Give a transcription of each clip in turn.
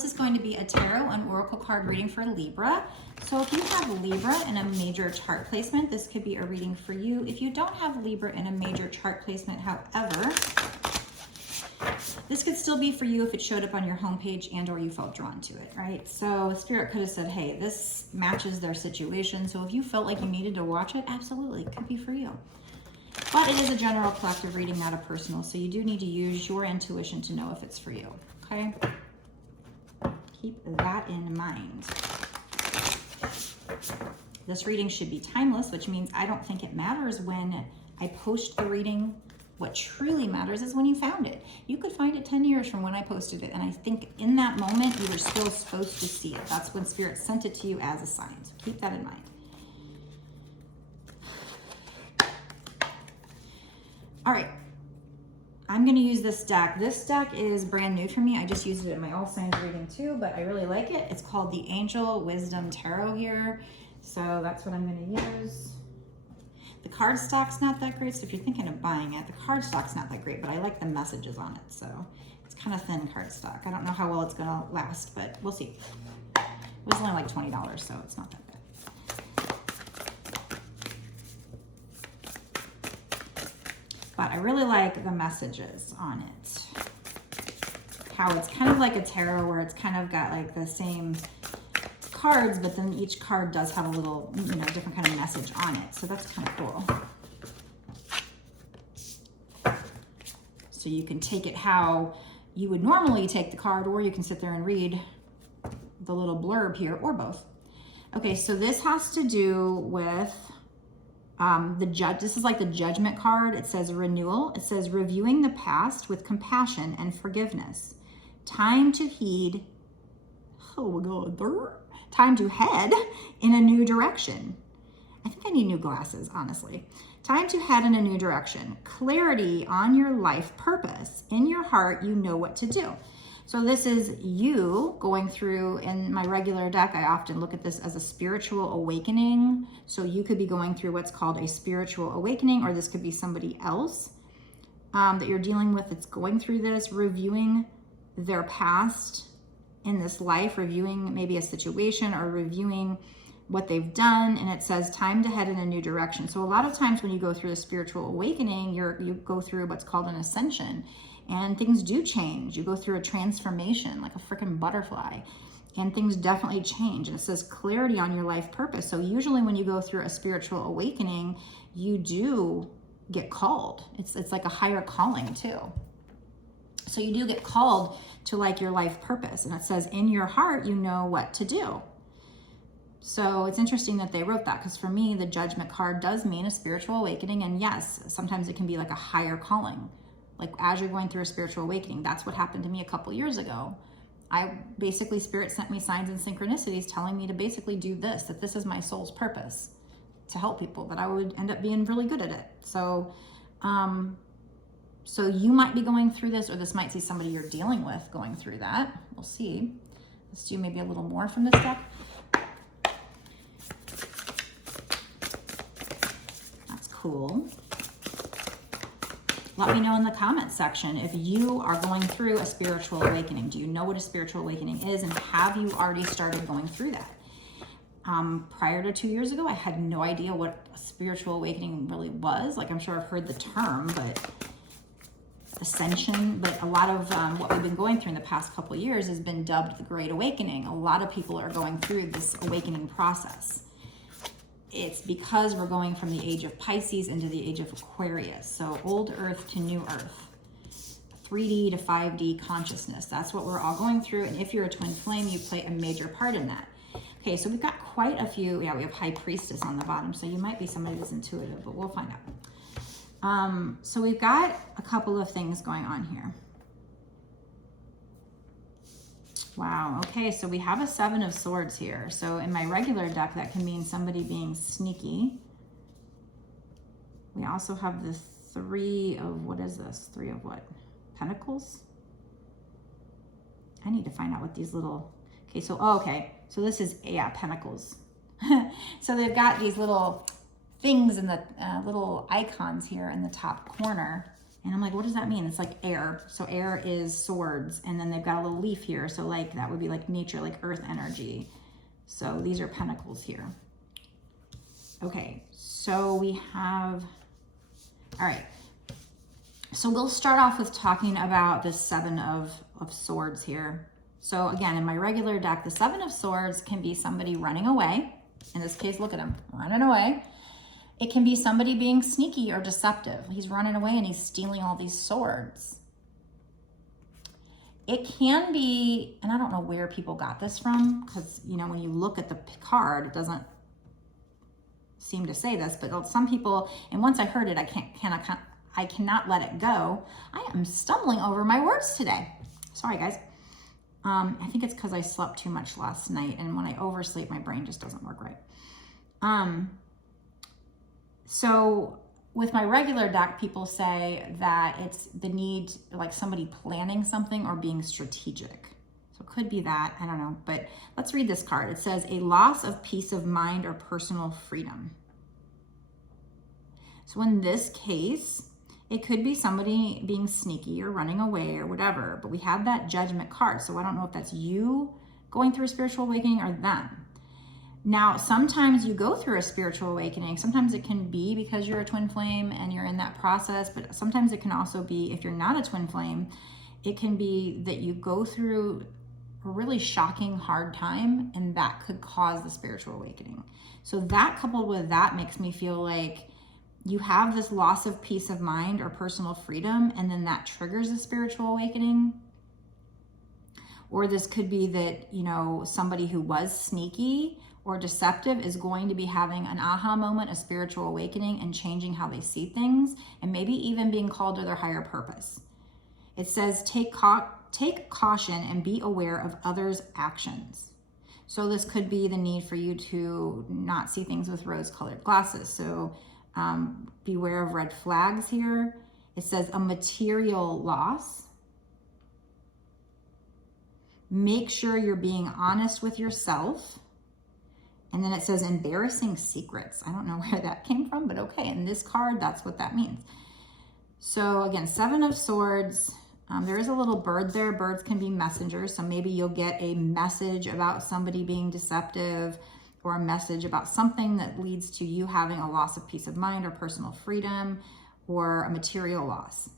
this is going to be a tarot and oracle card reading for Libra. So if you have Libra in a major chart placement, this could be a reading for you. If you don't have Libra in a major chart placement, however, this could still be for you if it showed up on your homepage and or you felt drawn to it, right? So Spirit could have said, hey, this matches their situation. So if you felt like you needed to watch it, absolutely, it could be for you. But it is a general collective reading, not a personal. So you do need to use your intuition to know if it's for you, okay? Keep that in mind. This reading should be timeless, which means I don't think it matters when I post the reading. What truly matters is when you found it. You could find it 10 years from when I posted it, and I think in that moment, you were still supposed to see it. That's when Spirit sent it to you as a sign, so keep that in mind. All right, I'm gonna use this deck. This deck is brand new for me. I just used it in my All Signs reading too, but I really like it. It's called the Angel Wisdom Tarot here, so that's what I'm gonna use. The cardstock's not that great, so if you're thinking of buying it, the cardstock's not that great, but I like the messages on it, so it's kind of thin cardstock. I don't know how well it's gonna last, but we'll see. It was only like $20, so it's not that bad. But I really like the messages on it. How it's kind of like a tarot where it's kind of got like the same cards, but then each card does have a little, you know, different kind of message on it. So that's kind of cool. So you can take it how you would normally take the card, or you can sit there and read the little blurb here, or both. Okay, so this has to do with the judge. This is like the judgment card. It says renewal. It says reviewing the past with compassion and forgiveness. Time to heed. Oh my God. Time to head in a new direction. I think I need new glasses, honestly. Time to head in a new direction. Clarity on your life purpose. In your heart, you know what to do. So this is you going through, in my regular deck, I often look at this as a spiritual awakening. So you could be going through what's called a spiritual awakening, or this could be somebody else that you're dealing with that's going through this, reviewing their past in this life, reviewing maybe a situation or reviewing what they've done. And it says time to head in a new direction. So a lot of times when you go through a spiritual awakening, you go through what's called an ascension, and things do change. You go through a transformation like a freaking butterfly, and things definitely change. And it says clarity on your life purpose. So usually when you go through a spiritual awakening, you do get called. It's like a higher calling too. So you do get called to like your life purpose. And it says in your heart, you know what to do. So it's interesting that they wrote that, because for me, the judgment card does mean a spiritual awakening. And yes, sometimes it can be like a higher calling. Like as you're going through a spiritual awakening, that's what happened to me a couple years ago. Spirit sent me signs and synchronicities telling me to basically do this, that this is my soul's purpose, to help people, that I would end up being really good at it. So, so you might be going through this, or this might see somebody you're dealing with going through that. We'll see. Let's do maybe a little more from this deck. That's cool. Let me know in the comments section if you are going through a spiritual awakening. Do you know what a spiritual awakening is, and have you already started going through that? Prior to 2 years ago, I had no idea what a spiritual awakening really was. Like, I'm sure I've heard the term, but ascension, but a lot of what we've been going through in the past couple of years has been dubbed the Great Awakening. A lot of people are going through this awakening process. It's because we're going from the age of Pisces into the age of Aquarius. So old earth to new earth, 3D to 5D consciousness. That's what we're all going through. And if you're a twin flame, you play a major part in that. Okay, so we've got quite a few. Yeah, we have High Priestess on the bottom. So you might be somebody that's intuitive, but we'll find out. So we've got a couple of things going on here. Wow, okay, so we have a 7 of Swords here. So in my regular deck, that can mean somebody being sneaky. We also have the 3 of, what is this? 3 of what? Pentacles? I need to find out what these little, okay, so, oh, okay. So this is, yeah, Pentacles. So they've got these little things in the little icons here in the top corner. And I'm like, what does that mean? It's like air. So air is swords. And then they've got a little leaf here. So like that would be like nature, like earth energy. So these are pentacles here. Okay, so we have, all right. So we'll start off with talking about the Seven of Swords here. So again, in my regular deck, the Seven of Swords can be somebody running away. In this case, look at him, running away. It can be somebody being sneaky or deceptive. He's running away and he's stealing all these swords. It can be, and I don't know where people got this from, because, you know, when you look at the card, it doesn't seem to say this, but some people, and once I heard it, I cannot let it go. I am stumbling over my words today. Sorry, guys. I think it's because I slept too much last night, and when I oversleep, my brain just doesn't work right. So with my regular deck, people say that it's the need, like somebody planning something or being strategic. So it could be that, I don't know, but let's read this card. It says a loss of peace of mind or personal freedom. So in this case, it could be somebody being sneaky or running away or whatever, but we have that Judgment card. So I don't know if that's you going through a spiritual awakening or them. Now, sometimes you go through a spiritual awakening. Sometimes it can be because you're a twin flame and you're in that process, but sometimes it can also be, if you're not a twin flame, it can be that you go through a really shocking, hard time, and that could cause the spiritual awakening. So that coupled with that makes me feel like you have this loss of peace of mind or personal freedom, and then that triggers a spiritual awakening. Or this could be that, you know, somebody who was sneaky or deceptive is going to be having an aha moment, a spiritual awakening, and changing how they see things, and maybe even being called to their higher purpose. It says, take caution and be aware of others' actions. So this could be the need for you to not see things with rose-colored glasses. So beware of red flags here. It says a material loss. Make sure you're being honest with yourself. And then it says embarrassing secrets. I don't know where that came from, but okay. In this card, that's what that means. So again, Seven of Swords. There is a little bird there. Birds can be messengers. So maybe you'll get a message about somebody being deceptive, or a message about something that leads to you having a loss of peace of mind or personal freedom, or a material loss.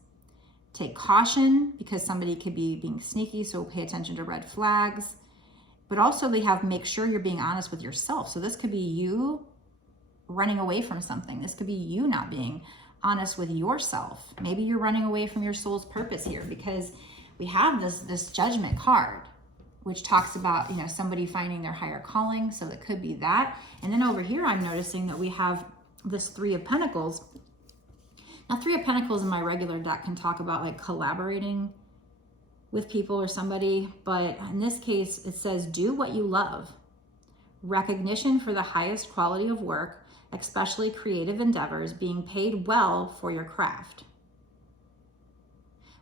Take caution because somebody could be being sneaky, so pay attention to red flags. But also they have make sure you're being honest with yourself. So this could be you running away from something. This could be you not being honest with yourself. Maybe you're running away from your soul's purpose here, because we have this Judgment card, which talks about, you know, somebody finding their higher calling. So it could be that. And then over here, I'm noticing that we have this Three of Pentacles. Now, Three of Pentacles in my regular deck can talk about like collaborating with people or somebody, but in this case, it says, do what you love. Recognition for the highest quality of work, especially creative endeavors, being paid well for your craft.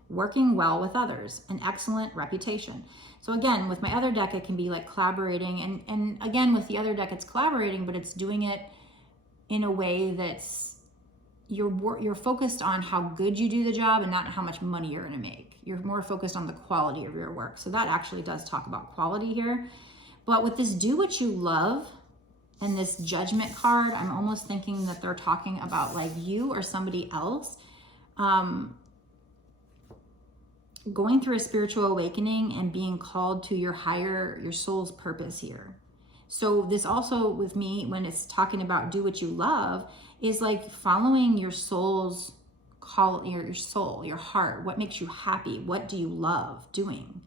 Working well with others, an excellent reputation. So again, with my other deck, it can be like collaborating. And again, with the other deck, it's collaborating, but it's doing it in a way that's, you're focused on how good you do the job and not how much money you're gonna make. You're more focused on the quality of your work. So that actually does talk about quality here. But with this do what you love and this Judgment card, I'm almost thinking that they're talking about like you or somebody else going through a spiritual awakening and being called to your soul's purpose here. So this also with me, when it's talking about do what you love, is like following your soul's call, your soul, your heart. What makes you happy? What do you love doing?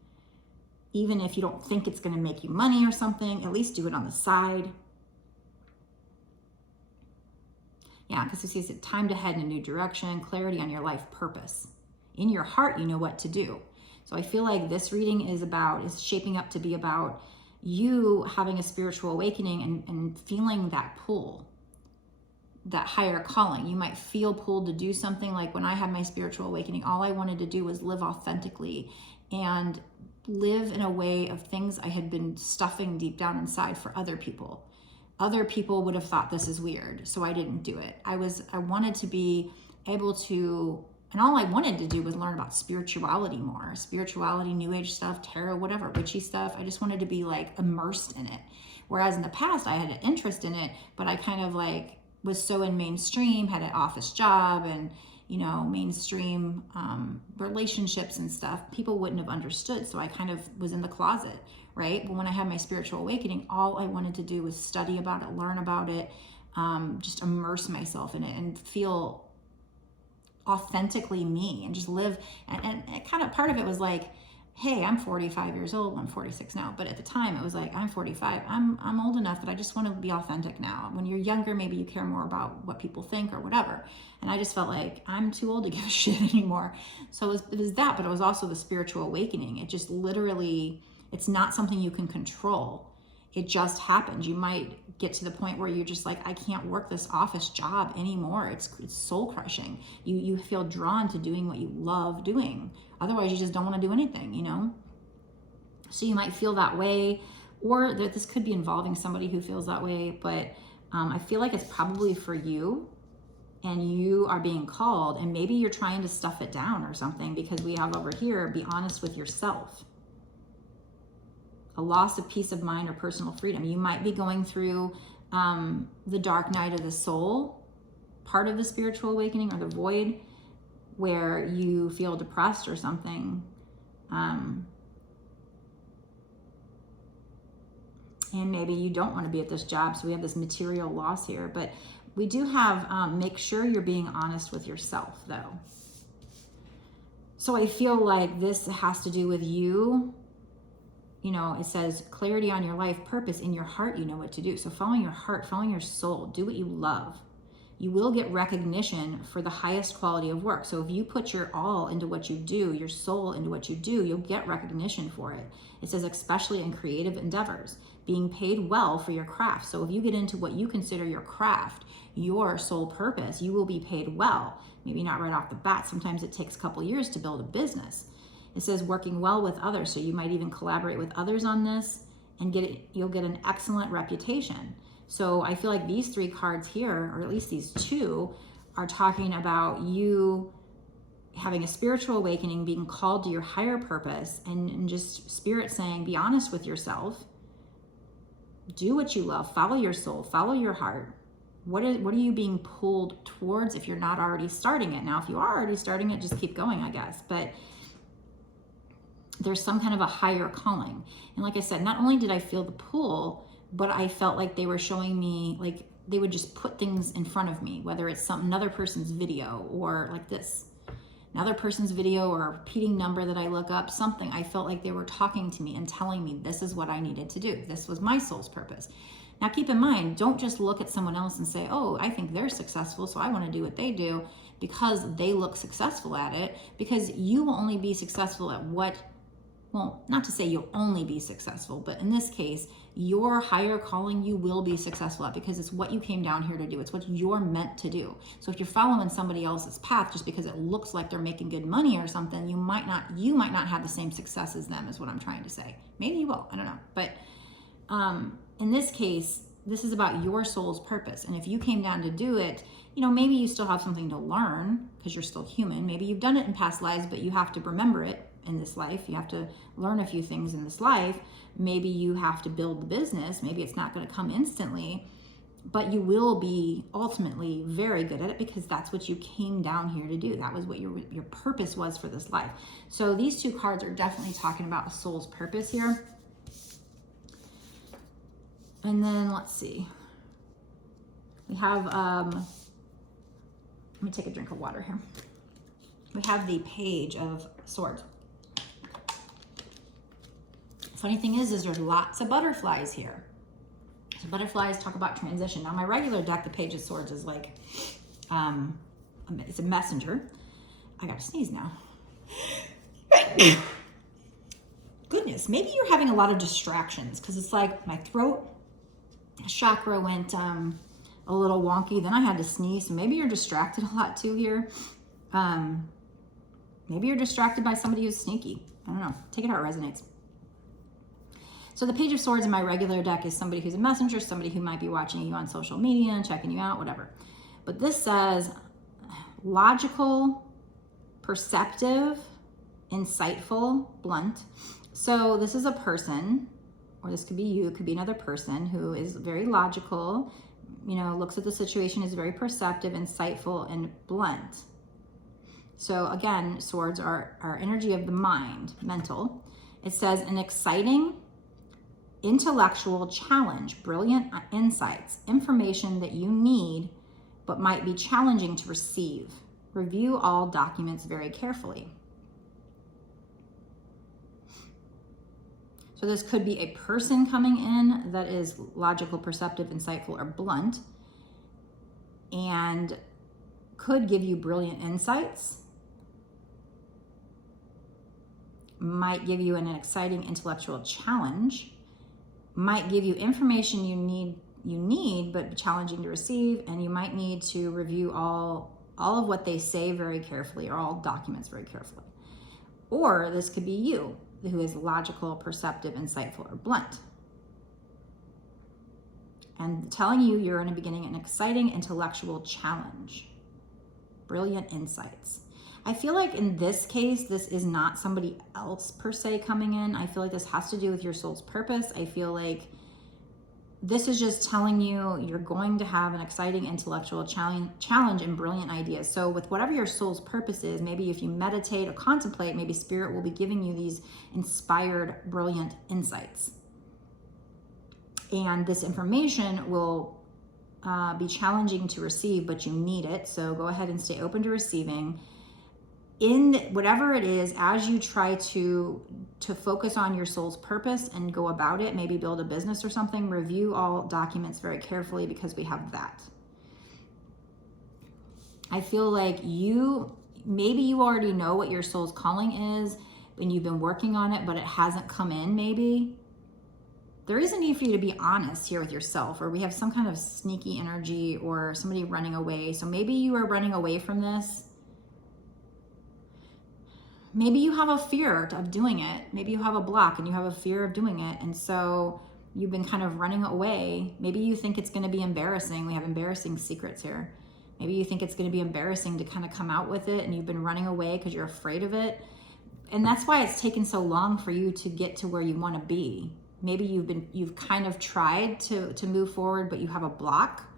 Even if you don't think it's going to make you money or something, at least do it on the side. Yeah, because it says it's time to head in a new direction, clarity on your life purpose. In your heart, you know what to do. So I feel like this reading is shaping up to be about you having a spiritual awakening and feeling that pull, that higher calling. You might feel pulled to do something. Like when I had my spiritual awakening, all I wanted to do was live authentically and live in a way of things I had been stuffing deep down inside for other people. Other people would have thought this is weird, so I didn't do it. I wanted to be able to And all I wanted to do was learn about spirituality more. Spirituality, new age stuff, tarot, whatever, witchy stuff. I just wanted to be like immersed in it. Whereas in the past I had an interest in it, but I kind of like was so in mainstream, had an office job and, you know, mainstream relationships and stuff. People wouldn't have understood. So I kind of was in the closet, right? But when I had my spiritual awakening, all I wanted to do was study about it, learn about it, just immerse myself in it and feel authentically me and just live. And it kind of, part of it was like, hey, I'm 45 years old. I'm 46 now. But at the time it was like, I'm 45. I'm old enough that I just want to be authentic now. When you're younger, maybe you care more about what people think or whatever. And I just felt like I'm too old to give a shit anymore. So it was that, but it was also the spiritual awakening. It just literally, it's not something you can control. It just happens. You might get to the point where you're just like, I can't work this office job anymore. It's soul crushing. You feel drawn to doing what you love doing. Otherwise, you just don't want to do anything, you know? So you might feel that way, or this could be involving somebody who feels that way, but I feel like it's probably for you and you are being called, and maybe you're trying to stuff it down or something, because we have over here, be honest with yourself. A loss of peace of mind or personal freedom. You might be going through the dark night of the soul, part of the spiritual awakening, or the void, where you feel depressed or something. And maybe you don't want to be at this job, so we have this material loss here. But we do have, make sure you're being honest with yourself, though. So I feel like this has to do with you. You know, it says clarity on your life purpose. In your heart, you know what to do. So following your heart, following your soul, do what you love. You will get recognition for the highest quality of work. So if you put your all into what you do, your soul into what you do, you'll get recognition for it. It says especially in creative endeavors, being paid well for your craft. So if you get into what you consider your craft, your soul purpose, you will be paid well. Maybe not right off the bat. Sometimes it takes a couple years to build a business. It says working well with others. So you might even collaborate with others on this and you'll get an excellent reputation. So I feel like these three cards here, or at least these two, are talking about you having a spiritual awakening, being called to your higher purpose, and just spirit saying, be honest with yourself, do what you love, follow your soul, follow your heart. What are you being pulled towards if you're not already starting it? Now, if you are already starting it, just keep going, I guess. But there's some kind of a higher calling. And like I said, not only did I feel the pull, but I felt like they were showing me, like they would just put things in front of me, whether it's another person's video or like this, another person's video or a repeating number that I look up, something. I felt like they were talking to me and telling me this is what I needed to do. This was my soul's purpose. Now keep in mind, don't just look at someone else and say, oh, I think they're successful, so I want to do what they do because they look successful at it, because you will only be successful at what, well, not to say you'll only be successful, but in this case, your higher calling you will be successful at, because it's what you came down here to do. It's what you're meant to do. So if you're following somebody else's path just because it looks like they're making good money or something, you might not have the same success as them, is what I'm trying to say. Maybe you will, I don't know. But in this case, this is about your soul's purpose. And if you came down to do it, you know, maybe you still have something to learn because you're still human. Maybe you've done it in past lives, but you have to remember it in this life. You have to learn a few things in this life. Maybe you have to build the business. Maybe it's not going to come instantly, but you will be ultimately very good at it because that's what you came down here to do. That was what your purpose was for this life. So these two cards are definitely talking about a soul's purpose here. And then let's see. We have, let me take a drink of water here. We have the Page of Swords. Funny thing is there's lots of butterflies here. So butterflies talk about transition. Now my regular deck, the Page of Swords, is like, it's a messenger. I gotta sneeze now. Goodness, maybe you're having a lot of distractions because it's like my throat chakra went a little wonky. Then I had to sneeze. So maybe you're distracted a lot too here. Maybe you're distracted by somebody who's sneaky. I don't know. Take it how it resonates. So the Page of Swords in my regular deck is somebody who's a messenger, somebody who might be watching you on social media and checking you out, whatever. But this says logical perceptive, insightful, blunt. So this is a person, or this could be you, it could be another person who is very logical, you know, looks at the situation, is very perceptive, insightful, and blunt. So again, swords are our energy of the mind, mental. It says an exciting, intellectual challenge, brilliant insights, information that you need but might be challenging to receive. Review all documents very carefully. So this could be a person coming in that is logical, perceptive, insightful, or blunt, and could give you brilliant insights, might give you an exciting intellectual challenge, might give you information you need but challenging to receive, and you might need to review all of what they say very carefully, or all documents very carefully. Or this could be you, who is logical, perceptive, insightful, or blunt, and telling you you're in the beginning an exciting intellectual challenge, brilliant insights. I feel like in this case, this is not somebody else per se coming in. I feel like this has to do with your soul's purpose. I feel like this is just telling you you're going to have an exciting intellectual challenge and brilliant ideas. So with whatever your soul's purpose is, maybe if you meditate or contemplate, maybe spirit will be giving you these inspired, brilliant insights. And this information will be challenging to receive, but you need it. So go ahead and stay open to receiving. In whatever it is, as you try to focus on your soul's purpose and go about it, maybe build a business or something, review all documents very carefully, because we have that. I feel like maybe you already know what your soul's calling is and you've been working on it, but it hasn't come in maybe. There is a need for you to be honest here with yourself, or we have some kind of sneaky energy or somebody running away. So maybe you are running away from this. Maybe you have a fear of doing it. Maybe you have a block and you have a fear of doing it. And so you've been kind of running away. Maybe you think it's going to be embarrassing. We have embarrassing secrets here. Maybe you think it's going to be embarrassing to kind of come out with it, and you've been running away because you're afraid of it. And that's why it's taken so long for you to get to where you want to be. Maybe you've kind of tried to move forward, but you have a block.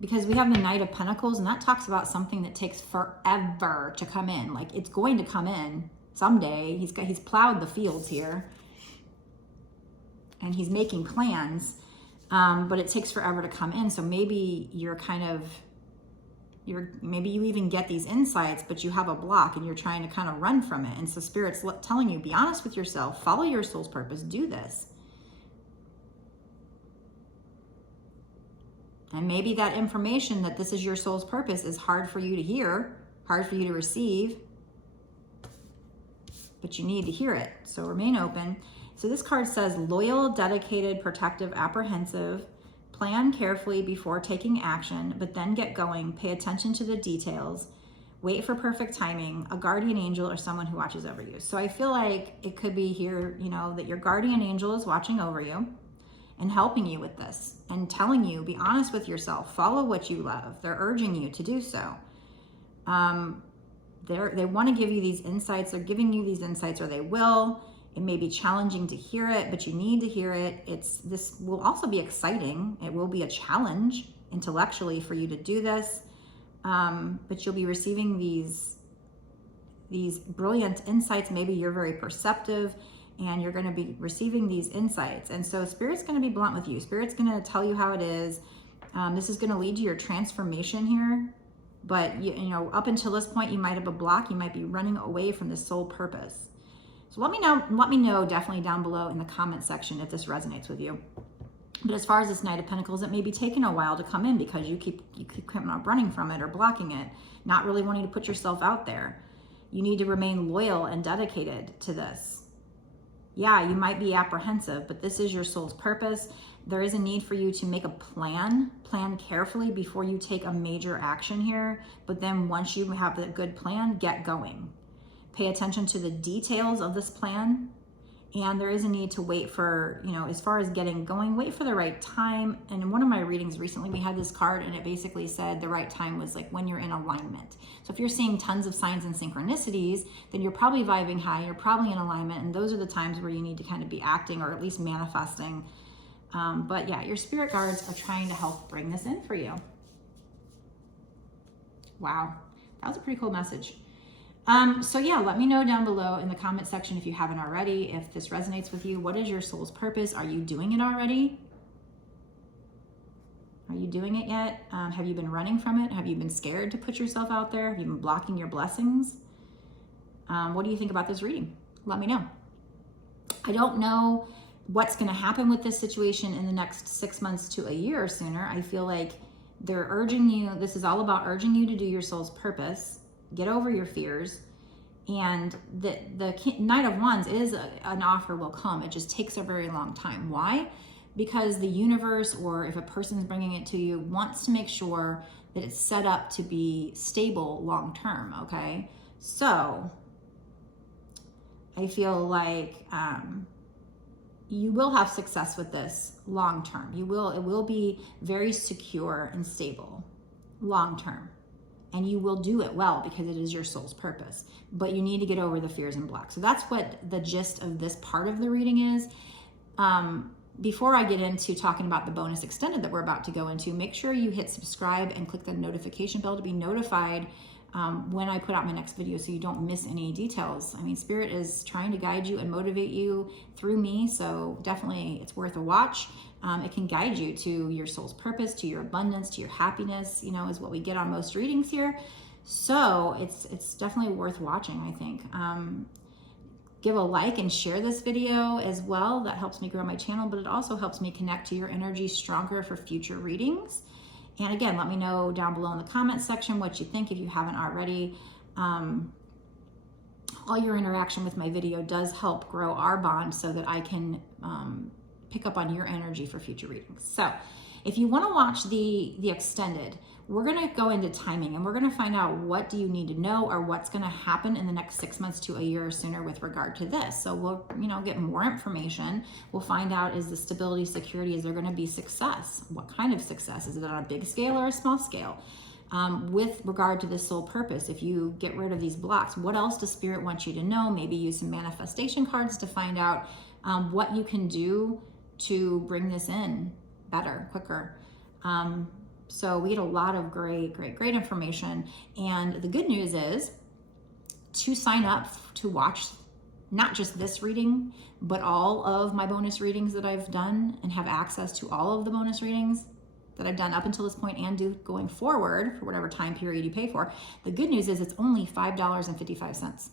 Because we have the Knight of Pentacles, and that talks about something that takes forever to come in. Like, it's going to come in someday. He's plowed the fields here, and he's making plans, but it takes forever to come in. So maybe maybe you even get these insights, but you have a block and you're trying to kind of run from it. And so Spirit's telling you, be honest with yourself, follow your soul's purpose, do this. And maybe that information that this is your soul's purpose is hard for you to hear, hard for you to receive, but you need to hear it. So remain open. So this card says loyal, dedicated, protective, apprehensive. Plan carefully before taking action, but then get going. Pay attention to the details. Wait for perfect timing. A guardian angel or someone who watches over you. So I feel like it could be here, that your guardian angel is watching over you and helping you with this and telling you, be honest with yourself, follow what you love. They're urging you to do so. They want to give you these insights. They're giving you these insights, or they will. It may be challenging to hear it, but you need to hear it. This will also be exciting. It will be a challenge intellectually for you to do this. But you'll be receiving these brilliant insights. Maybe you're very perceptive, and you're going to be receiving these insights. And so Spirit's going to be blunt with you. Spirit's going to tell you how it is. This is going to lead to your transformation here. But, up until this point, you might have a block. You might be running away from the soul purpose. So let me know definitely down below in the comment section if this resonates with you. But as far as this Knight of Pentacles, it may be taking a while to come in because you keep running from it or blocking it, not really wanting to put yourself out there. You need to remain loyal and dedicated to this. Yeah, you might be apprehensive, but this is your soul's purpose. There is a need for you to make a plan carefully before you take a major action here. But then once you have a good plan, get going. Pay attention to the details of this plan And there is a need to wait for, you know, as far as getting going, wait for the right time. And in one of my readings recently, we had this card and it basically said the right time was like when you're in alignment. So if you're seeing tons of signs and synchronicities, then you're probably vibing high, you're probably in alignment. And those are the times where you need to kind of be acting or at least manifesting. But yeah, your spirit guards are trying to help bring this in for you. Wow, that was a pretty cool message. So yeah, let me know down below in the comment section if you haven't already, if this resonates with you. What is your soul's purpose? Are you doing it already? Are you doing it yet? Have you been running from it? Have you been scared to put yourself out there? Have you been blocking your blessings? What do you think about this reading? Let me know. I don't know what's going to happen with this situation in the next 6 months to a year or sooner. I feel like they're urging you, this is all about urging you to do your soul's purpose. Get over your fears. And the Knight of Wands is an offer will come. It just takes a very long time. Why? Because the universe, or if a person's bringing it to you, wants to make sure that it's set up to be stable long term, okay? So I feel like you will have success with this long term. It will be very secure and stable long term. And you will do it well because it is your soul's purpose. But you need to get over the fears and blocks. So that's what the gist of this part of the reading is. Before I get into talking about the bonus extended that we're about to go into, make sure you hit subscribe and click the notification bell to be notified when I put out my next video so you don't miss any details. I mean, Spirit is trying to guide you and motivate you through me, so definitely it's worth a watch. It can guide you to your soul's purpose, to your abundance, to your happiness, you know, is what we get on most readings here. So it's definitely worth watching, I think. Give a like and share this video as well. That helps me grow my channel, but it also helps me connect to your energy stronger for future readings. And again, let me know down below in the comment section what you think if you haven't already. All your interaction with my video does help grow our bond so that I can pick up on your energy for future readings. So if you want to watch the extended, we're going to go into timing and we're going to find out what do you need to know or what's going to happen in the next 6 months to a year or sooner with regard to this. So we'll, you know, get more information. We'll find out, is the stability, security, is there going to be success? What kind of success? Is it on a big scale or a small scale? With regard to the soul purpose, if you get rid of these blocks, what else does Spirit want you to know? Maybe use some manifestation cards to find out what you can do to bring this in better, quicker. So we get a lot of great information. And the good news is to sign up to watch not just this reading, but all of my bonus readings that I've done and have access to all of the bonus readings that I've done up until this point and do going forward for whatever time period you pay for. The good news is it's only $5.55.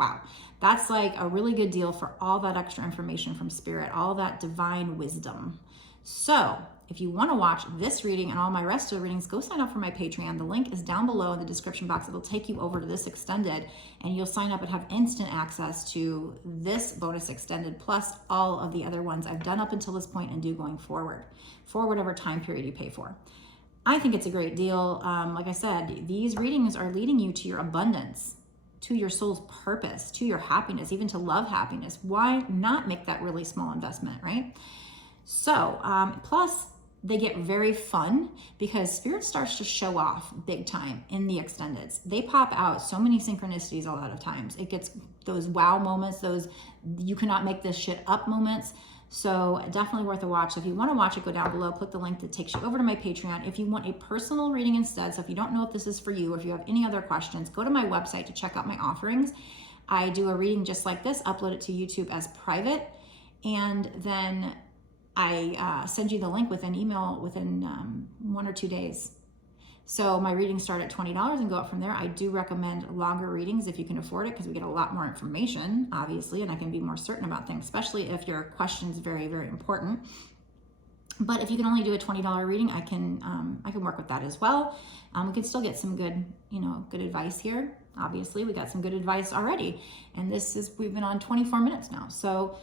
Wow, that's like a really good deal for all that extra information from Spirit, all that divine wisdom. So if you want to watch this reading and all my rest of the readings, go sign up for my Patreon. The link is down below in the description box. It'll take you over to this extended and you'll sign up and have instant access to this bonus extended plus all of the other ones I've done up until this point and do going forward for whatever time period you pay for. I think it's a great deal. Like I said, these readings are leading you to your abundance, to your soul's purpose, to your happiness, even to love happiness. Why not make that really small investment, right? So, plus they get very fun because Spirit starts to show off big time in the extendeds. They pop out so many synchronicities a lot of times. It gets those wow moments, those you cannot make this shit up moments. So definitely worth a watch. So if you want to watch it, go down below, click the link that takes you over to my Patreon. If you want a personal reading instead, so if you don't know if this is for you or if you have any other questions, go to my website to check out my offerings. I do a reading just like this, upload it to YouTube as private, and then I send you the link with an email within 1 or 2 days. So my readings start at $20 and go up from there. I do recommend longer readings if you can afford it because we get a lot more information, obviously, and I can be more certain about things, especially if your question's very, very important. But if you can only do a $20 reading, I can work with that as well. We can still get some good, good advice here. Obviously, we got some good advice already, and we've been on 24 minutes now. So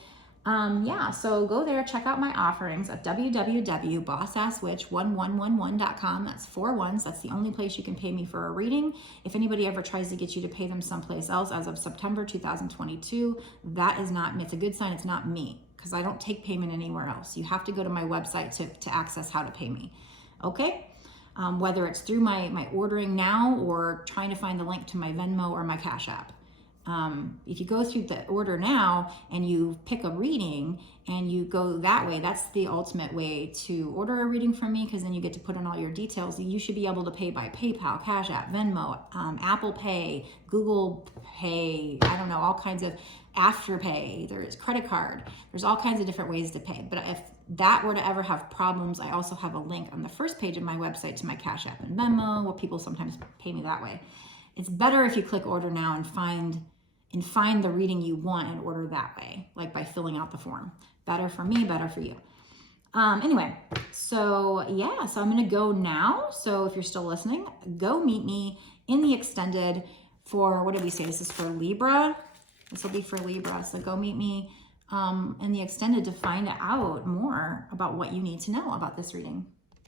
Yeah, so go there, check out my offerings at www.bossasswitch1111.com. That's 4 ones. That's the only place you can pay me for a reading. If anybody ever tries to get you to pay them someplace else as of September 2022, that is not me. It's a good sign it's not me, because I don't take payment anywhere else. You have to go to my website to access how to pay me. Okay? Whether it's through my ordering now or trying to find the link to my Venmo or my Cash App. If you go through the order now and you pick a reading and you go that way, that's the ultimate way to order a reading from me, because then you get to put in all your details. You should be able to pay by PayPal, Cash App, Venmo, Apple Pay, Google Pay, I don't know, all kinds of Afterpay, there's credit card, there's all kinds of different ways to pay. But if that were to ever have problems, I also have a link on the first page of my website to my Cash App and Venmo, where people sometimes pay me that way. It's better if you click order now and find the reading you want and order that way, like by filling out the form. Better for me, better for you. Anyway, so yeah, so I'm gonna go now. So if you're still listening, go meet me in the extended for, what did we say? This is for Libra. This will be for Libra. So go meet me in the extended to find out more about what you need to know about this reading.